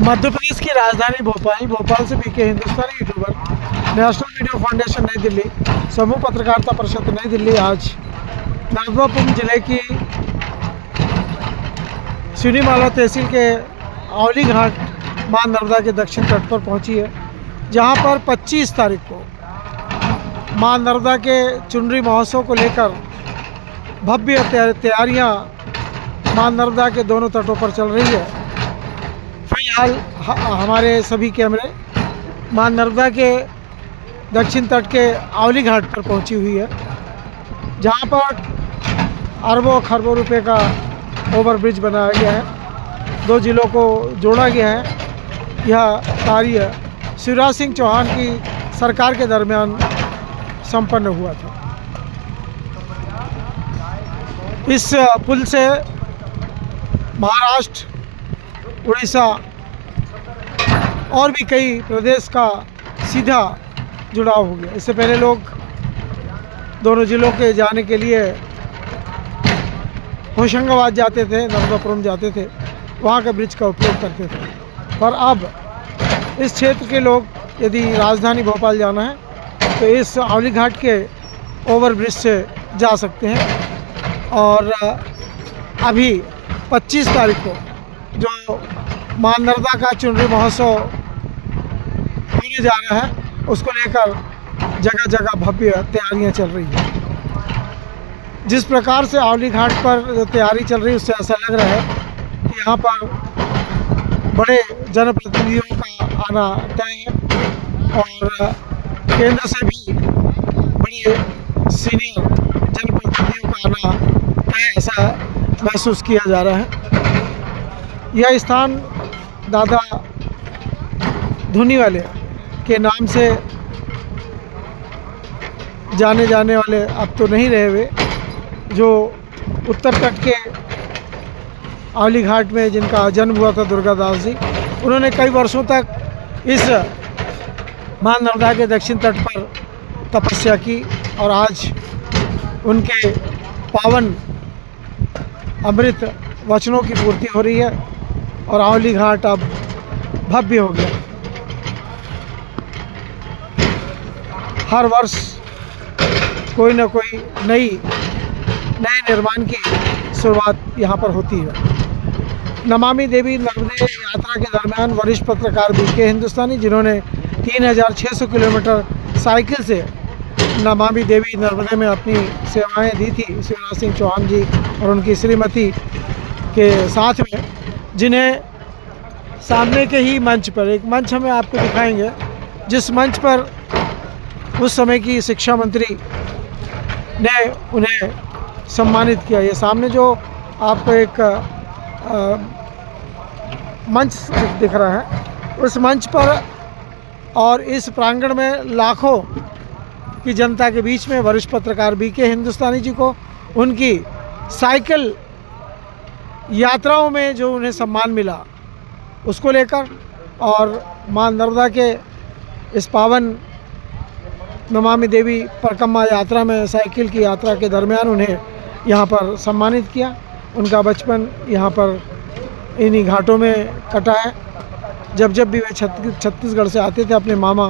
मध्य प्रदेश की राजधानी भोपाल से पीके हिंदुस्तानी यूट्यूबर नेशनल मीडिया फाउंडेशन नई दिल्ली, समूह पत्रकारिता परिषद नई दिल्ली आज नर्मदापुरम जिले की सिनीमाला तहसील के औली घाट मां नर्मदा के दक्षिण तट पर पहुंची है, जहां पर 25 तारीख को मां नर्मदा के चुनरी महोत्सव को लेकर भव्य तैयारियां मां नर्मदा के दोनों तटों पर चल रही है। फिलहाल हमारे सभी कैमरे मां नर्मदा के दक्षिण तट के औली घाट पर पहुंची हुई है, जहां पर अरबों खरबों रुपए का ओवरब्रिज बनाया गया है। 2 जिलों को जोड़ा गया है। यह कार्य शिवराज सिंह चौहान की सरकार के दरमियान संपन्न हुआ था। इस पुल से महाराष्ट्र, उड़ीसा और भी कई प्रदेश का सीधा जुड़ाव हो गया। इससे पहले लोग दोनों जिलों के जाने के लिए होशंगाबाद जाते थे, नर्मदापुरम जाते थे, वहाँ के ब्रिज का उपयोग करते थे। पर अब इस क्षेत्र के लोग यदि राजधानी भोपाल जाना है तो इस औली घाट के ओवरब्रिज से जा सकते हैं। और अभी 25 तारीख को जो मां नर्मदा का चुनरी महोत्सव होने जा रहा है, उसको लेकर जगह जगह भव्य तैयारियां चल रही हैं। जिस प्रकार से औली घाट पर जो तैयारी चल रही है, उससे ऐसा लग रहा है कि यहाँ पर बड़े जनप्रतिनिधियों का आना तय है और केंद्र से भी बड़े सीनियर जनप्रतिनिधियों का आना तय, ऐसा महसूस किया जा रहा है। यह स्थान दादा धुनी वाले के नाम से जाने जाने वाले अब तो नहीं रहे वे, जो उत्तर तट के औली घाट में जिनका जन्म हुआ था दुर्गादास जी, उन्होंने कई वर्षों तक इस मां नर्मदा के दक्षिण तट पर तपस्या की और आज उनके पावन अमृत वचनों की पूर्ति हो रही है और औली घाट अब भव्य हो गया। हर वर्ष कोई न कोई नए निर्माण की शुरुआत यहाँ पर होती है। नमामि देवी नर्मदे यात्रा के दरमियान वरिष्ठ पत्रकार बीके हिंदुस्तानी, जिन्होंने 3600 किलोमीटर साइकिल से नमामि देवी नर्मदे में अपनी सेवाएं दी थी, शिवराज सिंह चौहान जी और उनकी श्रीमती के साथ में, जिन्हें सामने के ही मंच पर, एक मंच हमें आपको दिखाएंगे, जिस मंच पर उस समय की शिक्षा मंत्री ने उन्हें सम्मानित किया। ये सामने जो आपको एक मंच दिख रहा है, उस मंच पर और इस प्रांगण में लाखों की जनता के बीच में वरिष्ठ पत्रकार बीके हिंदुस्तानी जी को उनकी साइकिल यात्राओं में जो उन्हें सम्मान मिला उसको लेकर और मां नर्मदा के इस पावन नमामि देवी परिक्रमा यात्रा में साइकिल की यात्रा के दरमियान उन्हें यहाँ पर सम्मानित किया। उनका बचपन यहाँ पर इन्हीं घाटों में कटा है। जब जब भी वे छत्तीसगढ़ से आते थे अपने मामा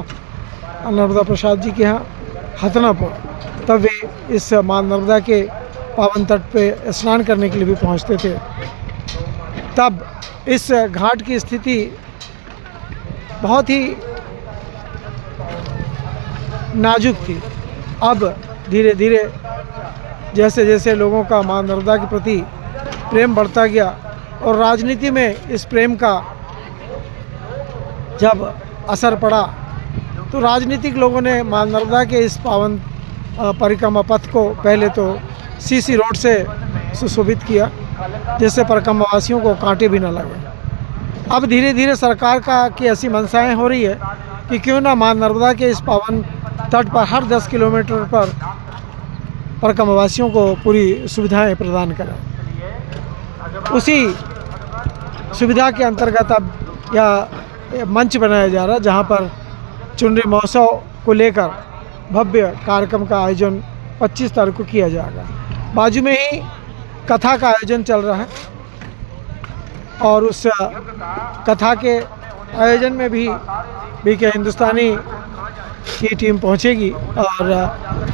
नर्मदा प्रसाद जी के यहाँ हथनापुर, तब वे इस मां नर्मदा के पावन तट पे स्नान करने के लिए भी पहुँचते थे। तब इस घाट की स्थिति बहुत ही नाजुक थी। अब धीरे धीरे जैसे जैसे लोगों का मां नर्मदा के प्रति प्रेम बढ़ता गया और राजनीति में इस प्रेम का जब असर पड़ा, तो राजनीतिक लोगों ने मां नर्मदा के इस पावन परिक्रमा पथ को पहले तो सीसी रोड से सुशोभित किया, जिससे परिक्रमावासियों को कांटे भी न लगे। अब धीरे धीरे सरकार की ऐसी मंशाएं हो रही है कि क्यों ना मां नर्मदा के इस पावन तट पर हर 10 किलोमीटर पर परिक्रमावासियों को पूरी सुविधाएं प्रदान करें। उसी सुविधा के अंतर्गत अब यह मंच बनाया जा रहा है, जहां पर चुनरी महोत्सव को लेकर भव्य कार्यक्रम का आयोजन 25 तारीख को किया जाएगा। बाजू में ही कथा का आयोजन चल रहा है और उस कथा के आयोजन में भी बीके हिंदुस्तानी की टीम पहुंचेगी और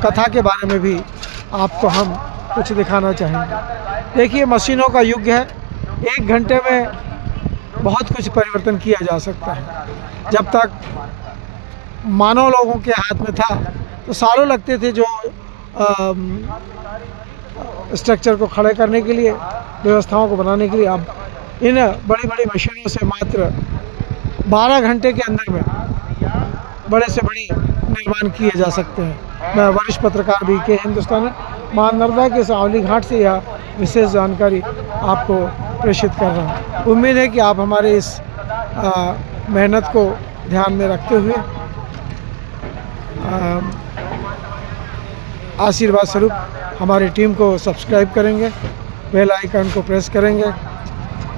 कथा के बारे में भी आपको हम कुछ दिखाना चाहेंगे। देखिए, मशीनों का युग है, 1 घंटे में बहुत कुछ परिवर्तन किया जा सकता है। जब तक मानव लोगों के हाथ में था तो सालों लगते थे जो स्ट्रक्चर को खड़े करने के लिए, व्यवस्थाओं को बनाने के लिए। अब इन बड़ी बड़ी मशीनों से मात्र 12 घंटे के अंदर में बड़े से बड़े निर्माण किए जा सकते हैं। मैं वरिष्ठ पत्रकार बीके हिंदुस्तानी मां नर्मदा के सावली घाट से यह विशेष जानकारी आपको प्रेषित कर रहा हूँ। उम्मीद है कि आप हमारे इस मेहनत को ध्यान में रखते हुए आशीर्वाद स्वरूप हमारी टीम को सब्सक्राइब करेंगे, बेल आइकन को प्रेस करेंगे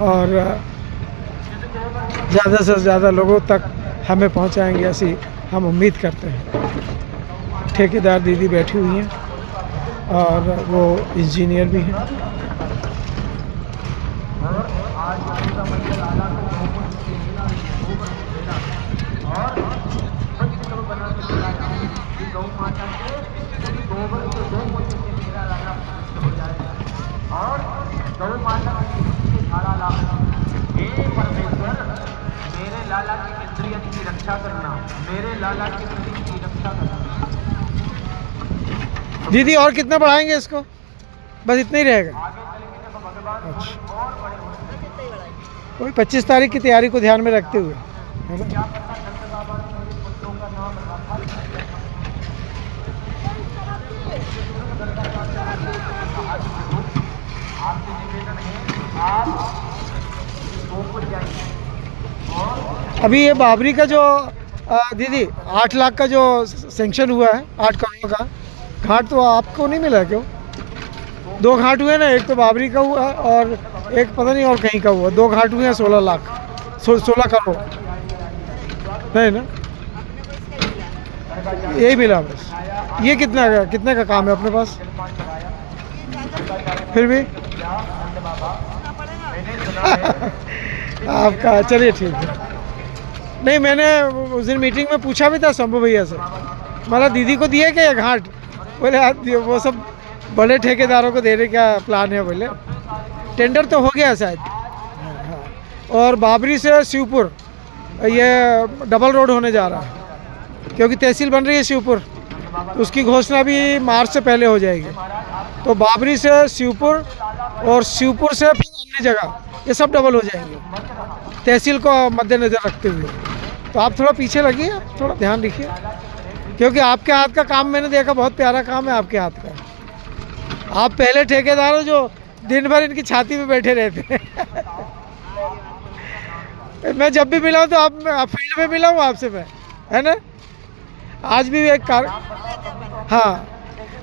और ज़्यादा से ज़्यादा लोगों तक हमें पहुंचाएंगे, ऐसी हम उम्मीद करते हैं। ठेकेदार दीदी बैठी हुई हैं और वो इंजीनियर भी हैं। लाला की इंद्रियत की रक्षा करना, मेरे लाला की इंद्रियत की रक्षा करना। दीदी और कितना बढ़ाएंगे इसको? बस इतना ही रहेगा? अच्छा, वही 25 तारीख की तैयारी को ध्यान में रखते हुए, है ना? अभी ये बाबरी का जो दीदी 8 लाख का जो सेंक्शन हुआ है, 8 करोड़ का घाट, तो आपको नहीं मिला क्यों? 2 घाट हुए ना, एक तो बाबरी का हुआ और एक पता नहीं और कहीं का हुआ। 2 घाट हुए हैं, 16 लाख 16 करोड़ नहीं ना, यही मिला बस। ये कितने का काम है अपने पास? फिर भी आपका, चलिए ठीक है। नहीं, मैंने उस दिन मीटिंग में पूछा भी था शंभू भैया से, मतलब दीदी को दिए क्या ये घाट? बोले आप वो सब बड़े ठेकेदारों को देने का प्लान है। बोले टेंडर तो हो गया शायद। हाँ। और बाबरी से शिवपुर ये डबल रोड होने जा रहा है, क्योंकि तहसील बन रही है शिवपुर, उसकी घोषणा भी मार्च से पहले हो जाएगी। तो बाबरी से शिवपुर और शिवपुर से फिर अन्य जगह, ये सब डबल हो जाएंगे, तहसील को मद्देनज़र रखते हुए। तो आप थोड़ा पीछे लगिए, थोड़ा ध्यान रखिए, क्योंकि आपके हाथ का काम मैंने देखा, बहुत प्यारा काम है आपके हाथ का। आप पहले ठेकेदार हो जो दिन भर इनकी छाती पे बैठे रहते हैं। मैं जब भी मिला हूँ तो आप फील्ड में मिला हूँ आपसे मैं, है ना? आज भी एक कार, हाँ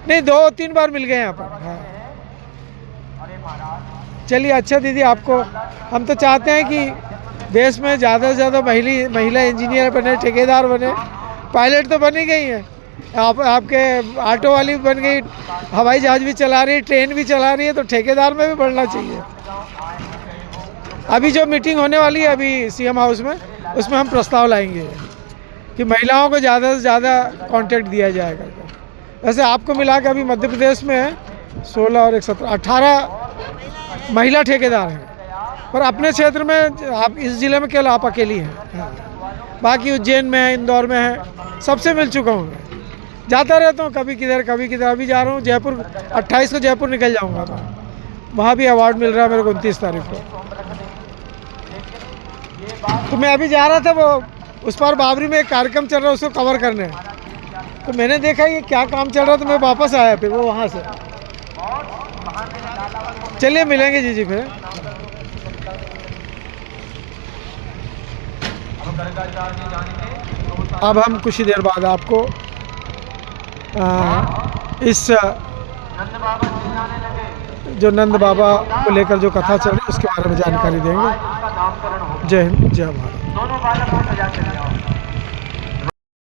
नहीं 2-3 बार मिल गए यहाँ पर। हाँ चलिए, अच्छा दीदी, आपको हम तो चाहते हैं कि देश में ज़्यादा से ज़्यादा महिला इंजीनियर बने, ठेकेदार बने। पायलट तो बन ही गई हैं, आपके ऑटो वाली बन गई, हवाई जहाज़ भी चला रही है, ट्रेन भी चला रही है, तो ठेकेदार में भी बढ़ना चाहिए। अभी जो मीटिंग होने वाली है अभी सीएम हाउस में, उसमें हम प्रस्ताव लाएंगे कि महिलाओं को ज़्यादा से ज़्यादा कॉन्ट्रैक्ट दिया जाएगा। वैसे आपको मिला के अभी मध्य प्रदेश में 16 और 17 18 महिला ठेकेदार हैं, पर अपने क्षेत्र में आप इस ज़िले में केवल आप अकेली हैं। बाकी उज्जैन में है, इंदौर में है, सबसे मिल चुका हूँ मैं। जाता रहता हूँ, कभी किधर कभी किधर। अभी जा रहा हूँ जयपुर, 28 को जयपुर निकल जाऊँगा मैं, वहाँ भी अवार्ड मिल रहा है मेरे को 29 तारीख को। तो मैं अभी जा रहा था, वो उस पार बाबरी में एक कार्यक्रम चल रहा है, उसको कवर करने। तो मैंने देखा ये क्या काम चल रहा, तो मैं वापस आया फिर वो वहाँ से। चलिए मिलेंगे जी फिर। अब हम कुछ ही देर बाद आपको इस जो नंद बाबा को लेकर जो कथा चल रही है उसके बारे में जानकारी देंगे। जय हिंद, जय भारत।